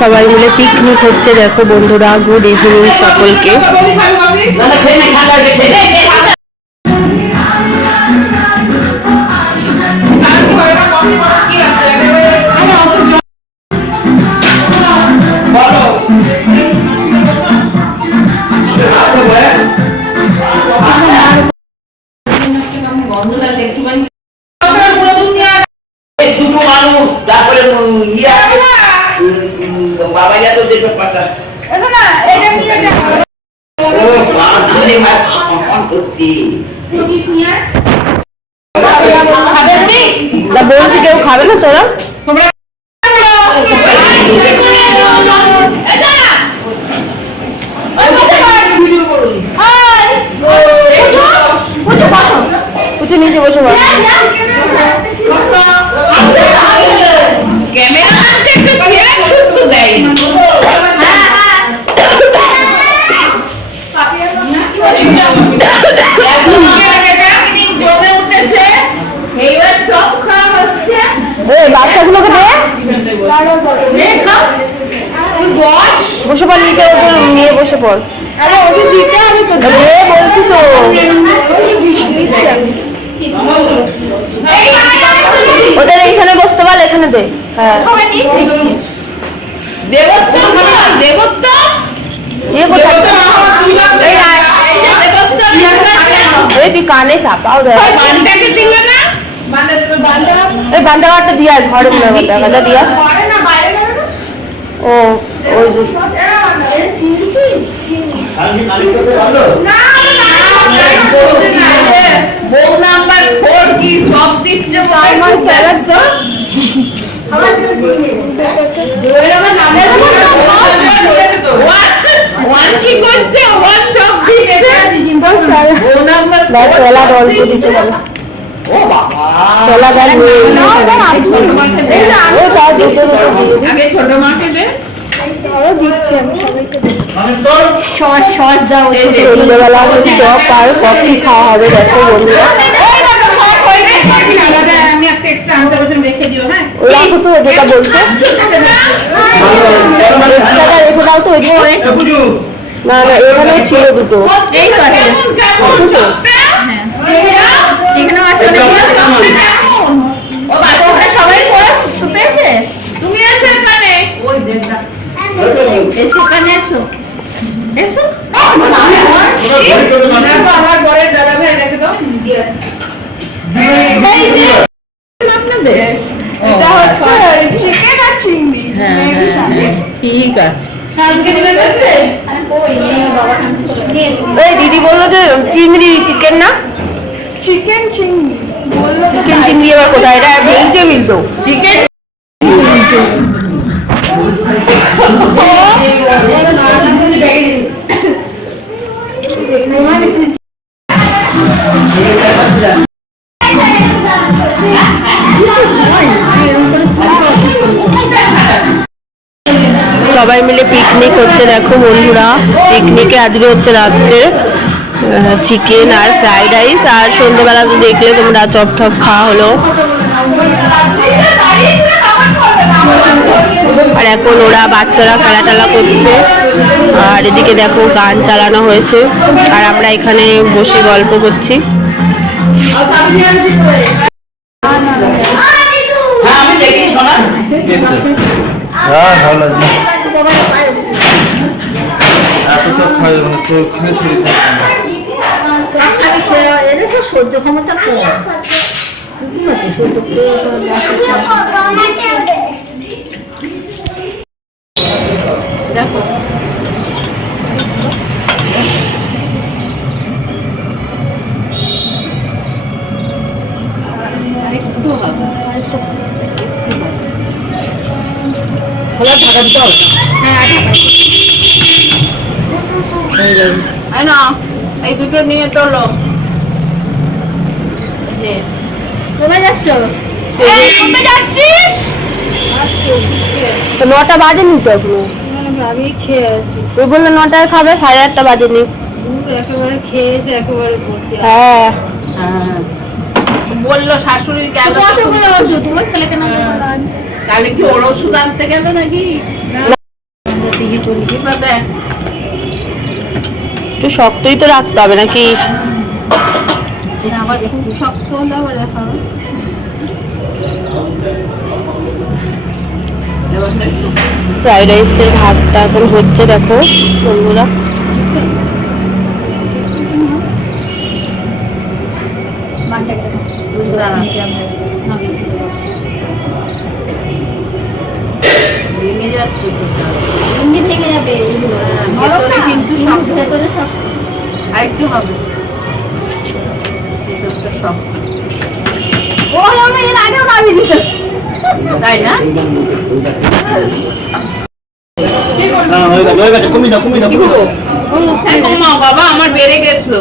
সবাই মিলে পিকনিক হচ্ছে। দেখো বন্ধুরা গুড ইভিনিং সকলকে। দুটো মানুষ তারপরে উম, ইয়ে আছে, উম, বাবা যা তো যেসব পাতা ও মা ধরে মা অন করছি তা বলছি কেউ খাবে না তোরা উঠে নিচে বসে বল বাচ্চাগুলোকে দে বসে পড় নিচে ওদের নিয়ে বসে পড়। বলছি তো। ওদের এইখানে বসতে বল এখানে দে। হ্যাঁ। ইয়ে কোথায়? এই তুই কানে চাপাও দেয় এই বান্দাবারটা দিয়া ঘরে মনে হয় দিয়া ও ওই বউ নাম্বার ফোর কি সব দিচ্ছে আমার স্যালাড তো ওয়ান কি করছে ওয়ান চপ দিচ্ছে বউ নাম্বার গান দিই। আগে ছোট মাকে দে সন্ধ্যেবেলা চপ আর কফি খাওয়া হবে দেখো বন্ধুরা। আমি একটা এক্সট্রা আনতে বলছেন রেখে দিও হ্যাঁ? ওই রাখো তো যেটা বলছে। রেখে দাও। তো ওই যে না না এখানেও ছিল দুটো। এসো। এখানে এসো। আমার বড়ের দাদা ভাই রেখে দাও এই যে আপনাদের? এটা হচ্ছে চিকেন আর চিংড়ি ঠিক আছে। দিদি বলল যে চিংড়ি চিকেন না? চিকেন চিংড়ি। চিকেন চিংড়ি এবার কোথায়? এটা ভেজিটেবিল তো চিকেন? সবাই মিলে পিকনিক হচ্ছে দেখো বন্ধুরা। পিকনিকে আজকে হচ্ছে রাত্রে চিকেন আর ফ্রাইড রাইস আর সন্ধ্যেবেলা তো দেখলে তোমরা চপ টপ খাওয়া হলো। আর এখন ওরা বাচ্চারা খেলা টেলা করছে। আর এদিকে দেখো গান চালানো হয়েছে। আর আমরা এখানে বসে গল্প করছি। হ্যাঁ আমি দেখি শোনা? হ্যাঁ ভালো লাগছে। সহ্য ক্ষমতা কম দেখো একটু হবে। খোলা ঢাকা দিতে হবে এই দুটো নিয়ে চলো কোথায় যাচ্ছ যাচ্ছিস তো নটা বাজেনি তো এখনও আমি খেয়ে আসি তুই বলল নটায় খাবে সাড়ে আটটা বাজেনি একেবারে খেয়েছে একেবারে বসে হ্যাঁ বলল শাশুড়ি তোমার ছেলেকে না তাহলে কি ওর ওষুধ আনতে গেল নাকি একটু শক্তই তো রাখতে হবে নাকি? ফ্রাইড রাইসের ভাতটা এখন হচ্ছে দেখো বন্ধুরা। যাচ্ছে ভেঙে ভেঙে যাবে ভেতরে কিন্তু সব ভেতরে সব আর একটু হবে। সব। ও আমি এর আগেও ভাবিনি তো তাই না? বাবা আমার বেড়ে গেছিল।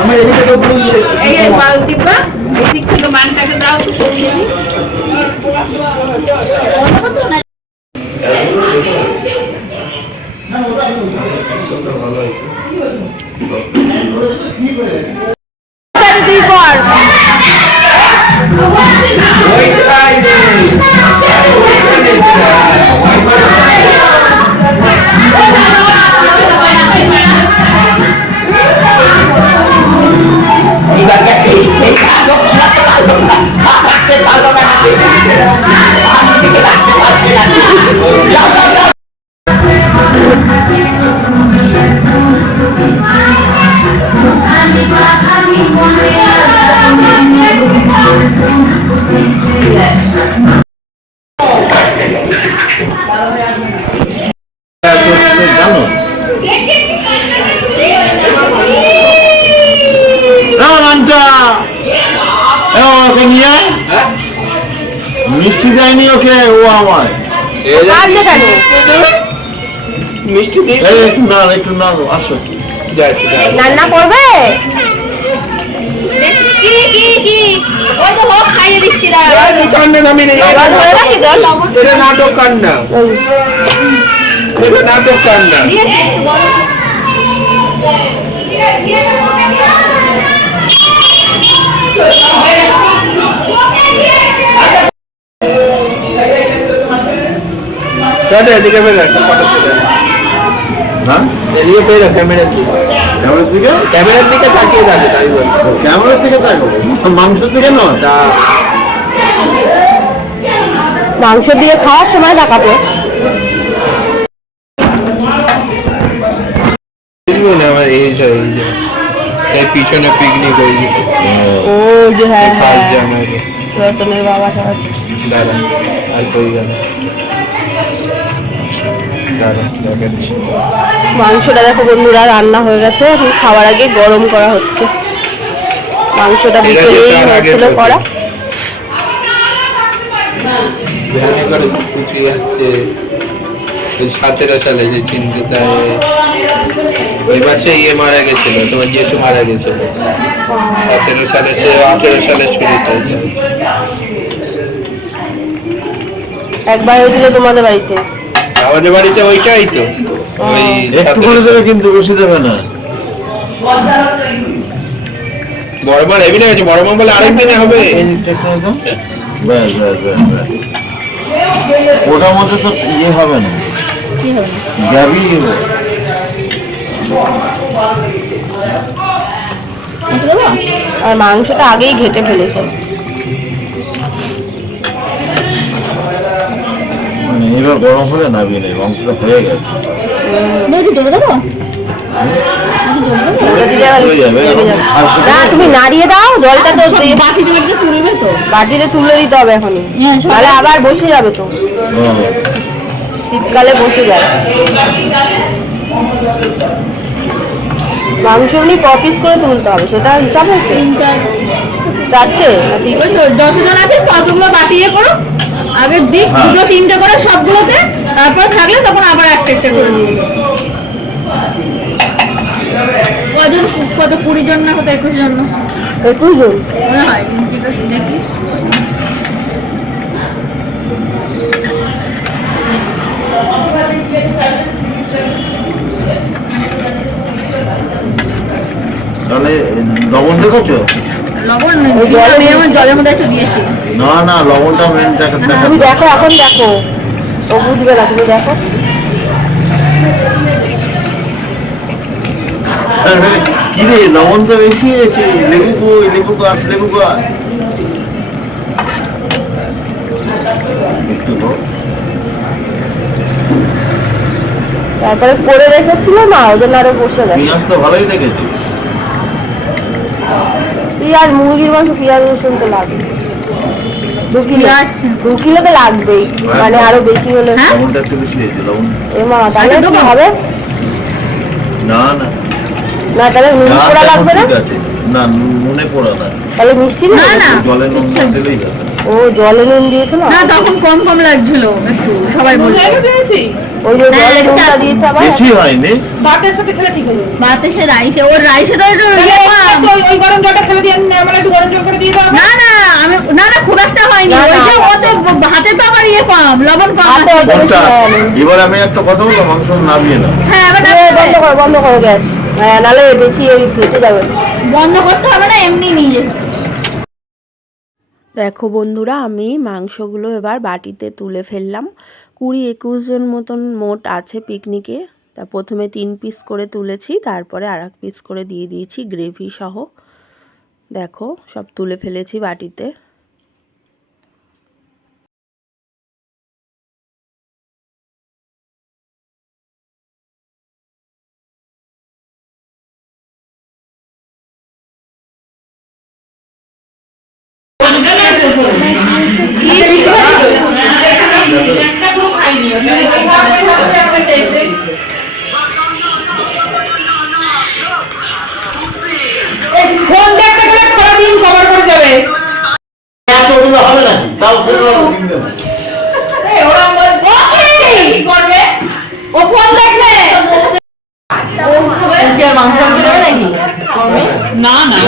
আমার এদিকে তো পুরো। এই এই বালতিটা এই দিক থেকে মানটাকে দাও তো সরিয়ে দিই মিষ্টি দিস এই একটু না একটু না আসো রান্না করবে? কি কি কি? ওই তো খাইয়ে দিচ্ছি দাঁড়া। কান্না নাটক কান্না। দাদা এদিকে হ্যাঁ? এদিকে ফেলে ক্যামেরার দিকে। ক্যামেরার দিকে? ক্যামেরার দিকে তাকিয়ে থাকে তাই বল ক্যামেরার দিকে তাকো মাংসের দিকে নয়? মাংস দিয়ে খাওয়ার সময় দেখাবে বুঝব আমার এই যে এই পিছনে পিকনিক ও যে হ্যাঁ হ্যাঁ। রতনের বাবাটা আছে দাঁড়া আর কই গেল? মাংসটা দেখো বন্ধুরা রান্না হয়ে গেছে। এখন খাওয়ার আগে গরম করা হচ্ছে। মাংসটা ঠিক বিকেলেই হয়েছিল করা সতেরো সালে যে চিন্তিতা ওই মাসে ইয়ে মারা গেছিল তোমার জেঠু মারা গেছিল সতেরো সালে সে আঠেরো সালে শুরুতে একবার হয়েছিল তোমাদের বাড়িতে। আমাদের বাড়িতে ওইটাই তো। ওই একটু করে দেবে কিন্তু বেশি দেবে না। বড় মা হেভি না হয়েছে বড় মা বলে হবে। ব্যাস ব্যাস ওটার মধ্যে তো ইয়ে হবে না। গ্যাবি আর মাংসটা আগেই ঘেটে ফেলেছে। এবার গরম হলে নামিয়ে নেই মাংসটা হয়ে গেছে। হয়ে তুমি নাড়িয়ে দাও জলটা তো বাটিতে বাটিতে তুলবে তো। বাটিতে তুলে দিতে হবে এখনই। হ্যাঁ, তাহলে আবার বসে যাবে তো। শীতকালে বসে যায়। মাংস এমনি ক পিস করে তুলতে হবে সেটা হিসাব আছে চারটে? যতজন আছে ততগুলো বাটি ইয়ে করো। আগে দিক হ্যাঁ। দুটো তিনটে করে সবগুলোতে তারপর থাকলে তখন আবার একটা একটা করে দিয়ে কজন কত কুড়ি জন না কত একুশ জন? একুশ জন? মনে হয় দেখি। তাহলে লবণ দেখেছ? লবণ জলের মধ্যে একটু দিয়েছি। না না লবণটা তুমি দেখো এখন দেখো। ও বুঝবে না তুমি দেখো। কি রে লবণ তো বেশি হয়েছে। লেবু কই লেবু গাছ লেবু গাছ তারপরে করে রেখেছিল না জন্য আরও বসে গেছে। পেঁয়াজ তো ভালোই লেগেছে। পেঁয়াজ মুরগির মাংস পেঁয়াজ রসুন তো লাগবে। দু কিলো। দু কিলো তো লাগবেই মানে আরও বেশি হলে। এ মা তাহলে কি হবে? না না। না তাহলে নুন পোড়া লাগবে না? না নুন- নুনে পোড়া না তাহলে মিষ্টি না না। জলে নুন দিলেই হবে। ও জলে নুন দিয়েছে না তখন কম কম লাগছিল একটু সবাই বলছে। ওই যে হ্যাঁ, জলে নুনটা দিয়েছে আবার? বেশি হয়নি। ভাতের সাথে খেলে ঠিক হবে ভাতের সাথে রাইসে ওর রাইসে তো একটু ইয়ে ওই গরম জলটা ফেলে দিয়ে আমরা একটু গরম জল করে দিয়ে দাও। না না আমি না না খুব একটা হয়নি। ওই। যে ওতে ভাতে তো আমার ইয়ে কম লবণ কম আছে? হয়নি। এবার আমি একটা কথা বলব মাংস নামিয়ে না হ্যাঁ বন্ধ করো বন্ধ করো গ্যাস। হ্যাঁ নাহলে বেশি ওই ঘেটে যাবে। বন্ধ করতে হবে না এমনি নিয়ে দেখো বন্ধুরা, আমি মাংসগুলো এবার বাটিতে তুলে ফেললাম। কুড়ি একুশ জন মতন মোট আছে পিকনিকে। তা প্রথমে তিন পিস করে তুলেছি, তারপরে আর পিস করে দিয়ে দিয়েছি গ্রেভি সহ। দেখো, সব তুলে ফেলেছি বাটিতে। না না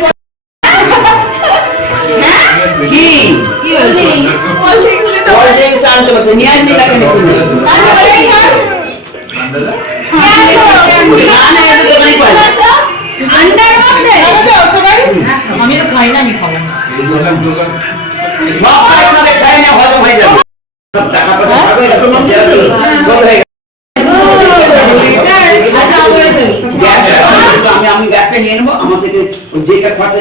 ও পাবে এত নষ্ট করে আমি আমি ব্যাগটা নিয়ে নেব আমার থেকে খরচা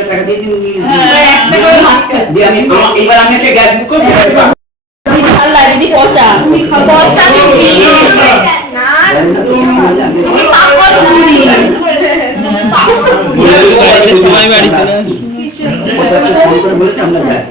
টাকা দিয়ে দিন দিয়ে আমি এবার আমি গ্যাস বুক করব। আল্লাহ দিদি পচা পচা তোমার বাড়ি চলে বলেছে আমরা যাই